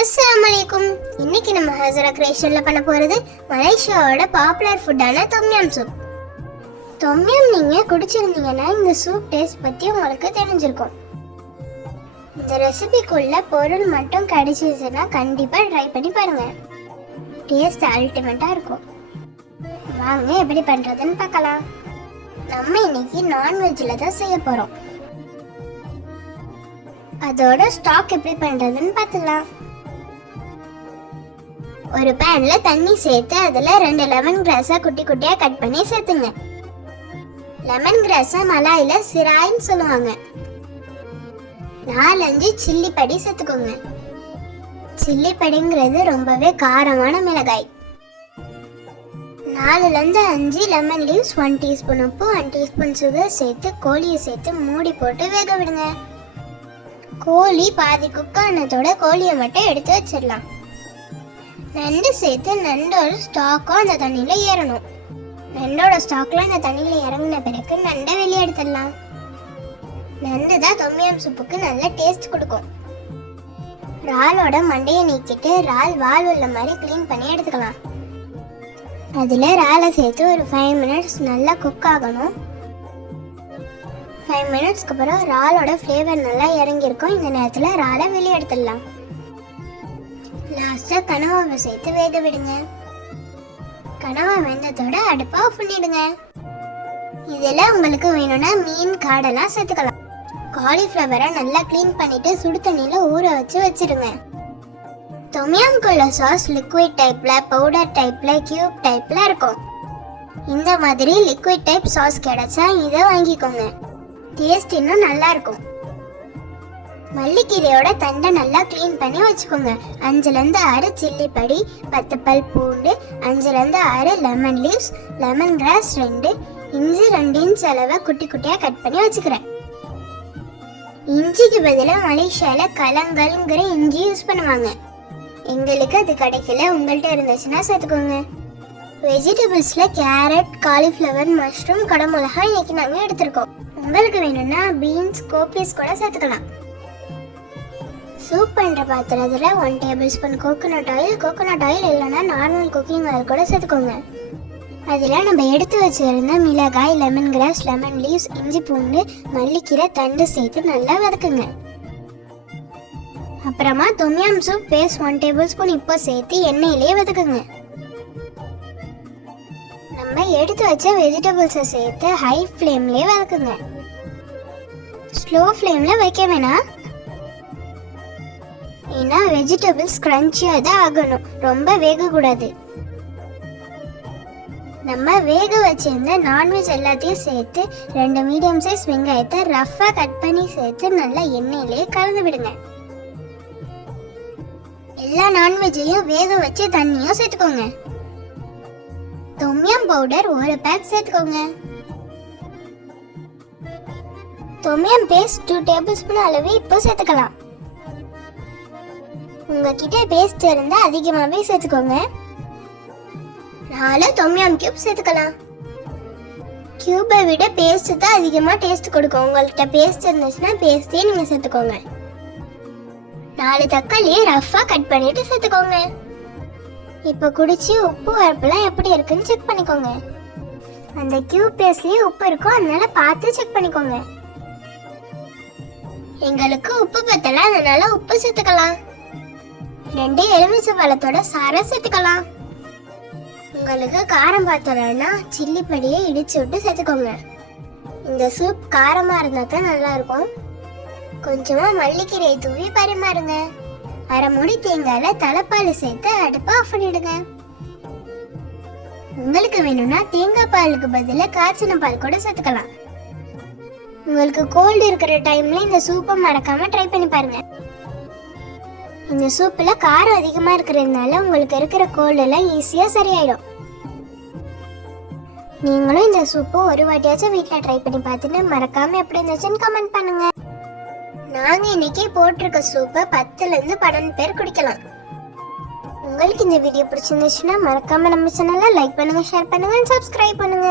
அஸ்ஸலாமு அலைக்கும். இன்னைக்கு நம்ம ஹசரா கிரியேஷன்ல பண்ண போறது மலேசியாவோட பாப்புலர் ஃபுட்டான தொம்யம் சூப். தொம்யம் நீங்க குடிச்சிருந்தீங்கன்னா இந்த சூப் டேஸ்ட் பத்தி உங்களுக்கு தெரிஞ்சிருக்கும். இந்த ரெசிபிக்குள்ள பொருள் மட்டும் கிடைச்சிச்சுன்னா கண்டிப்பா ட்ரை பண்ணி பாருங்க. டேஸ்ட் அல்டிமேட்டா இருக்கும். வாங்க எப்படி பண்றதுன்னு பார்க்கலாம். நம்ம இன்னைக்கு நான்வெஜ்ல தான் செய்ய போறோம். அதோட ஸ்டாக் எப்படி பண்றதுன்னு பார்த்துக்கலாம். ஒரு பேன்ல தண்ணி சேர்த்து அதுல 2 லெமன் கிராஸை குட்டி குட்டியா கட் பண்ணி சேர்த்துங்க. லெமன் கிராஸை மலாயில சிராய்ன்னு சொல்லுவாங்க. 4-5 சில்லி படி சேர்த்துக்கோங்க. சில்லி படிங்கிறது ரொம்பவே காரமான மிளகாய். 4-5 லெமன் லீவ்ஸ், 1 டீஸ்பூன் உப்பு, 1 டீஸ்பூன் சுகர் சேர்த்து கோழியை சேர்த்து மூடி போட்டு வேக விடுங்க. கோழி பாதி குக் ஆனதோட கோழியை மட்டும் எடுத்து வச்சிடலாம். நண்டு சேர்த்து நண்டோட ஸ்டாக்கும் அந்த தண்ணியில ஏறணும். நண்டோட ஸ்டாக்ல அந்த தண்ணியில இறங்கின பிறகு நண்டை வெளியே எடுத்துடலாம். நண்டு தான் தொம்யம் சூப்புக்கு நல்ல டேஸ்ட் கொடுக்கும். இறாலோட மண்டையை நீக்கிட்டு இறால் வால் உள்ள மாதிரி க்ளீன் பண்ணி எடுத்துக்கலாம். அதில் இறாலை சேர்த்து ஒரு 5 மினிட்ஸ் நல்லா குக் ஆகணும். 5 மினிட்ஸ்க்கு அப்புறம் இறாலோட ஃப்ளேவர் நல்லா இறங்கியிருக்கும். இந்த நேரத்தில் இறாலை வெளியே எடுத்துடலாம். லாஸ்ட்டாக கனவாவை சேர்த்து வேக விடுங்க. கனவா வெந்ததோட அடுப்பை ஆஃப் பண்ணிடுங்க. இதில் உங்களுக்கு வேணும்னா மீன் காடெல்லாம் சேர்த்துக்கலாம். காலிஃப்ளவரை நல்லா க்ளீன் பண்ணிட்டு சுடு தண்ணியில் ஊற வச்சு வச்சிருங்க. தொம்யம்குள்ள சாஸ் லிக்விட் டைப்ல, பவுடர் டைப்ல, கியூப் டைப்ல இருக்கும். இந்த மாதிரி லிக்விட் டைப் சாஸ் கிடைச்சா இதை வாங்கிக்கோங்க. டேஸ்ட் இன்னும் நல்லா இருக்கும். மல்லிக்கீரையோட தண்டை நல்லா க்ளீன் பண்ணி வச்சுக்கோங்க. 5-6 சில்லி படி, 10 பல் பூண்டு, 5-6 லெமன் லீவ்ஸ், லெமன் கிராஸ் 2, இஞ்சி 2 இன்ச் அளவை குட்டி குட்டியா கட் பண்ணி வச்சுக்கிறேன். இஞ்சிக்கு பதிலாக மலேசியால கலங்கல்ங்கிற இஞ்சி யூஸ் பண்ணுவாங்க. எங்களுக்கு அது கிடைக்கல, உங்கள்கிட்ட இருந்துச்சுன்னா சேர்த்துக்கோங்க. வெஜிடபிள்ஸ்ல கேரட், காலிஃப்ளவர், மஷ்ரூம், கடமிளகாய் இன்னைக்கு நாங்கள் எடுத்திருக்கோம். உங்களுக்கு வேணும்னா பீன்ஸ், கோபிஸ் கூட சேர்த்துக்கலாம். சூப் பண்ணுற பாத்திரத்தில் 1 டேபிள் ஸ்பூன் கோகோனட் ஆயில் இல்லைன்னா நார்மல் குக்கிங் ஆயில் கூட சேர்த்துக்கோங்க. அதில் நம்ம எடுத்து வச்சுருந்த மிளகாய், லெமன் கிராஸ், லெமன் லீவ்ஸ், இஞ்சி பூண்டு, மல்லிக்கீரை தண்டு சேர்த்து நல்லா வதக்குங்க. அப்புறமா தொம்யம் சூப் பேஸ்ட் 1 டேபிள் ஸ்பூன் இப்போ சேர்த்து எண்ணெயிலேயே வதக்குங்க. நம்ம எடுத்து வச்ச வெஜிடபிள்ஸை சேர்த்து ஹை ஃப்ளேம்லேயே வதக்குங்க. ஸ்லோ ஃப்ளேமில் வைக்க வேணாம், ஏன்னா வெஜிடபிள்ஸ் கிரன்ச்சியாக தான் ஆகணும், ரொம்ப வேகக்கூடாது. நம்ம வேக வச்சிருந்த நான்வெஜ் எல்லாத்தையும் சேர்த்து 2 மீடியம் சைஸ் வெங்காயத்தை ரஃப்பாக கட் பண்ணி சேர்த்து நல்லா எண்ணெயிலேயே கலந்து விடுங்க. எல்லா நான்வெஜ்ஜையும் வேக வச்சு தண்ணியும் சேர்த்துக்கோங்க. தொம்யம் பவுடர் 1 பேக் சேர்த்துக்கோங்க. தொம்யம் பேஸ்ட் 2 டேபிள் ஸ்பூன் அளவு இப்போ சேர்த்துக்கலாம். உங்ககிட்ட பேஸ்ட் இருந்தா அதிகமாகவே சேர்த்துக்கோங்க. 4 தொம்யம் கியூப் சேர்த்துக்கலாம். கியூபை விட பேஸ்ட் தான் அதிகமாக டேஸ்ட் கொடுக்கும். உங்கள்கிட்ட பேஸ்ட் இருந்துச்சுன்னா பேஸ்டே நீங்கள் சேர்த்துக்கோங்க. 4 தக்காளியை ரஃப்பாக கட் பண்ணிட்டு சேர்த்துக்கோங்க. இப்போ குடிச்சு உப்பு வரப்பெல்லாம் எப்படி இருக்குன்னு செக் பண்ணிக்கோங்க. அந்த கியூப் பேஸ்ட்லேயே உப்பு இருக்கும், அதனால பார்த்து செக் பண்ணிக்கோங்க. எங்களுக்கு உப்பு பத்தல, அதனால உப்பு சேர்த்துக்கலாம். 2 எலுமிச்சை பழத்தோட சாரை சேர்த்துக்கலாம். உங்களுக்கு காரம் பார்த்தோம்னா சில்லி படியை இடிச்சு விட்டு சேர்த்துக்கோங்க. இந்த சூப் காரமாக இருந்தால் தான் நல்லா இருக்கும். கொஞ்சமாக மல்லிக்கீரையை தூவி பரிமாறுங்க. 1/2 மூடி தேங்காயில் தலைப்பால் சேர்த்து அடுப்பை ஆஃப் பண்ணிடுங்க. உங்களுக்கு வேணும்னா தேங்காய் பாலுக்கு பதிலாக காய்ச்சின பால் கூட சேர்த்துக்கலாம். உங்களுக்கு கோல்டு இருக்கிற டைம்ல இந்த சூப்பை மறக்காம ட்ரை பண்ணி பாருங்க. இந்த சூப்பில் காரம் அதிகமாக இருக்கிறதுனால உங்களுக்கு இருக்கிற கோல்டெல்லாம் ஈஸியாக சரியாயிடும். நீங்களும் இந்த சூப்பை ஒரு வாட்டியாச்சும் வீட்டில் ட்ரை பண்ணி பார்த்துட்டு மறக்காம எப்படி இருந்துச்சுன்னு கமெண்ட் பண்ணுங்க. நாங்கள் இன்னைக்கு போட்டிருக்க சூப்பை 10-12 பேர் குடிக்கலாம். உங்களுக்கு இந்த வீடியோ பிடிச்சிருந்துச்சுன்னா மறக்காம நம்ம சேனலை லைக் பண்ணுங்க, ஷேர் பண்ணுங்க, சப்ஸ்கிரைப் பண்ணுங்க.